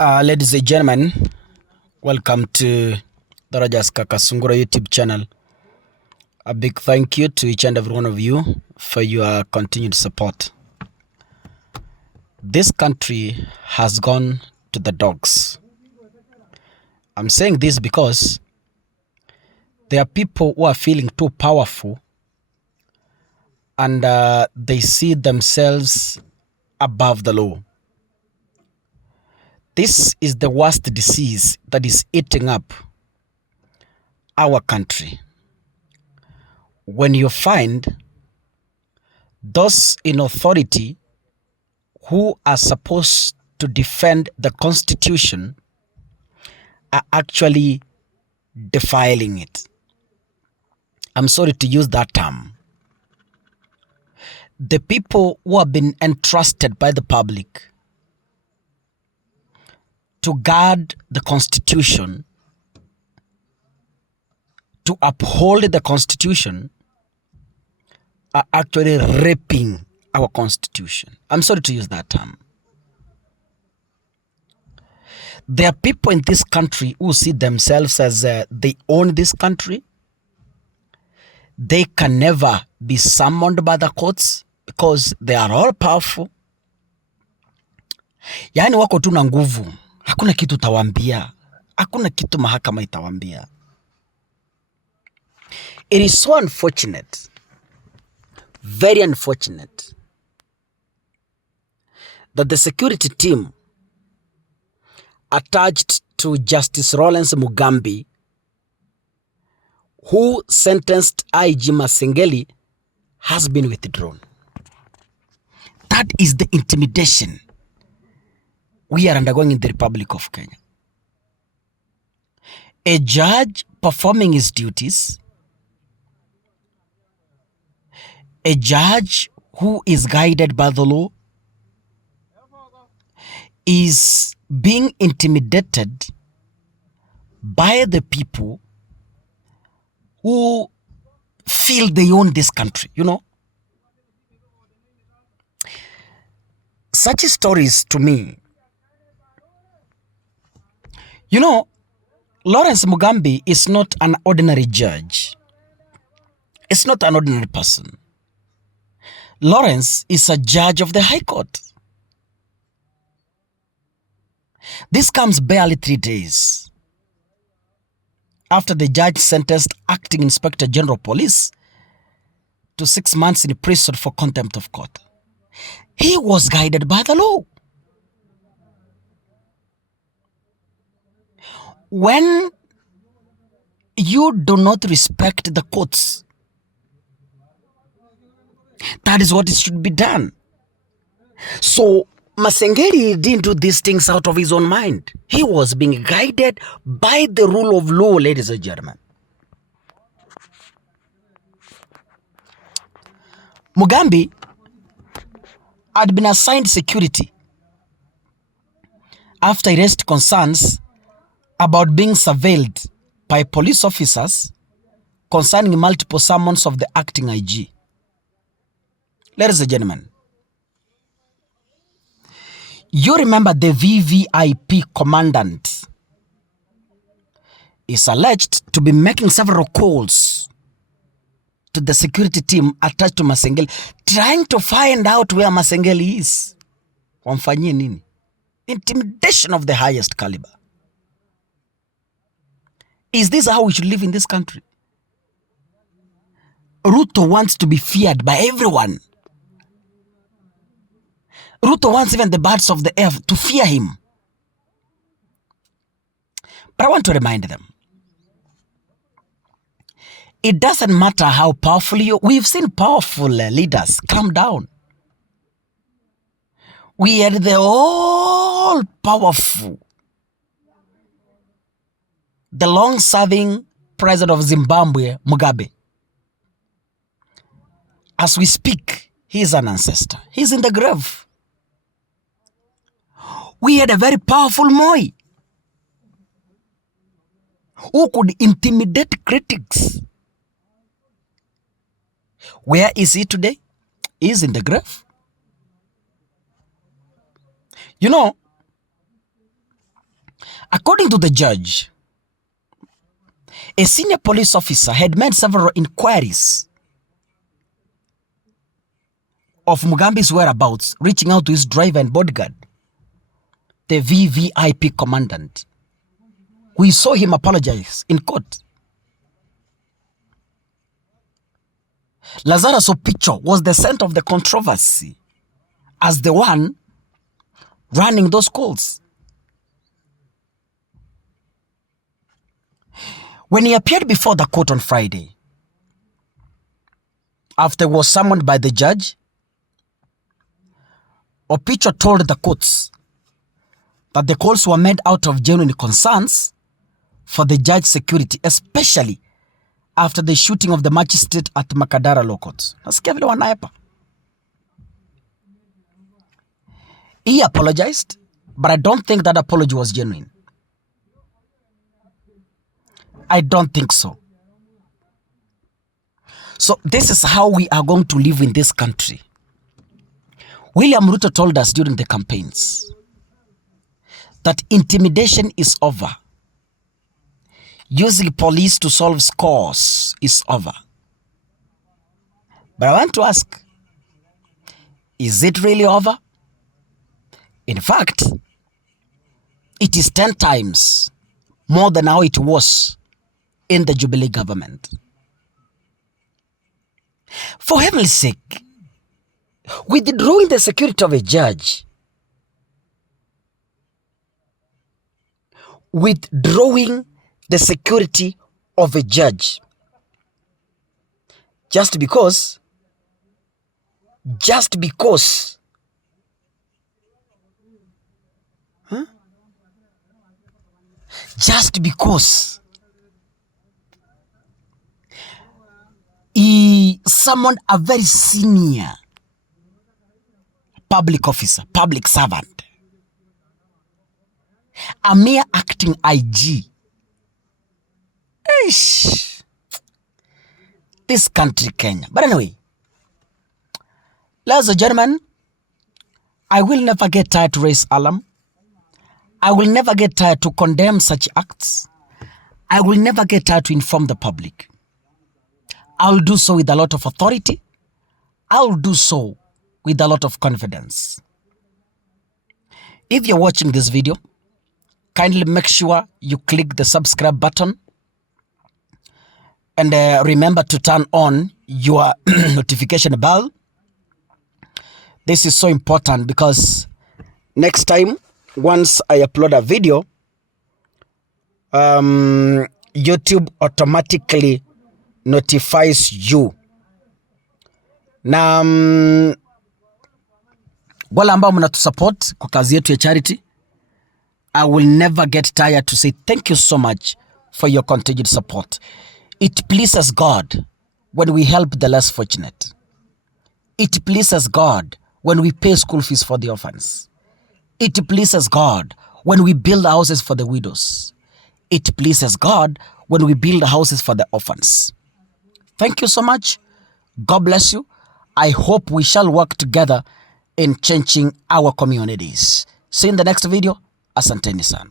Ladies and gentlemen, welcome to the Rogers Kakasungura YouTube channel. A big thank you to each and every one of you for your continued support. This country has gone to the dogs. I'm saying this because there are people who are feeling too powerful and they see themselves above the law. This is the worst disease that is eating up our country. When you find those in authority who are supposed to defend the Constitution are actually defiling it. I'm sorry to use that term. The people who have been entrusted by the public to guard the Constitution, to uphold the Constitution, are actually raping our Constitution. I'm sorry to use that term. There are people in this country who see themselves as they own this country. They can never be summoned by the courts because they are all powerful. Yaani wako tu na nguvu. Hakuna kitu tawambia. Hakuna kitu mahakama itawambia. It is so unfortunate, very unfortunate, that the security team attached to Justice Lawrence Mugambi, who sentenced IG Masengeli, has been withdrawn. That is the intimidation we are undergoing in the Republic of Kenya. A judge performing his duties, a judge who is guided by the law, is being intimidated by the people who feel they own this country, you know. Such stories to me, you know, Lawrence Mugambi is not an ordinary judge. It's not an ordinary person. Lawrence is a judge of the High Court. This comes barely 3 days after the judge sentenced Acting Inspector General Police to 6 months in prison for contempt of court. He was guided by the law. When you do not respect the courts, that is what should be done. So Masengeli didn't do these things out of his own mind. He was being guided by the rule of law, ladies and gentlemen. Mugambi had been assigned security after he raised concerns about being surveilled by police officers concerning multiple summons of the acting IG. Ladies and gentlemen, you remember the VVIP commandant is alleged to be making several calls to the security team attached to Masengeli, trying to find out where Masengeli is. Wamfanyie nini? Intimidation of the highest caliber. Is this how we should live in this country? Ruto wants to be feared by everyone. Ruto wants even the birds of the air to fear him. But I want to remind them, it doesn't matter how powerful you... We've seen powerful leaders calm down. We had the all-powerful, the long-serving president of Zimbabwe, Mugabe. As we speak, he is an ancestor. He's in the grave. We had a very powerful Moi who could intimidate critics. Where is he today? He's in the grave. You know, According to the judge, a senior police officer had made several inquiries of Mugambi's whereabouts, reaching out to his driver and bodyguard, the VVIP commandant. We saw him apologize in court. Lazarus Opicho was the center of the controversy as the one running those calls. When he appeared before the court on Friday, after he was summoned by the judge, Opicho told the courts that the calls were made out of genuine concerns for the judge's security, especially after the shooting of the magistrate at Makadara Law Court. Nasikia vile wanaepa. He apologized, but I don't think that apology was genuine. I don't think so. So this is how we are going to live in this country. William Ruto told us during the campaigns that intimidation is over. Using police to solve scores is over. But I want to ask, is it really over? In fact, it is 10 times more than how it was in the Jubilee government. For heaven's sake, withdrawing the security of a judge, withdrawing the security of a judge just because he summoned a very senior public officer, public servant, a mere acting IG. Eish. This country, Kenya. But anyway, ladies and gentlemen, I will never get tired to raise alarm. I will never get tired to condemn such acts. I will never get tired to inform the public. I'll do so with a lot of authority. I'll do so with a lot of confidence. If you're watching this video, kindly make sure you click the subscribe button and remember to turn on your notification bell. This is so important because next time, once I upload a video, YouTube automatically notifies you. Na wale ambao mnatusupport kwa kazi yetu ya charity, I will never get tired to say thank you so much for your continued support. It pleases God when we help the less fortunate. It pleases God when we pay school fees for the orphans. It pleases God when we build houses for the widows. It pleases God when we build houses for the orphans. Thank you so much. God bless you. I hope we shall work together in changing our communities. See you in the next video. Asanteni sana.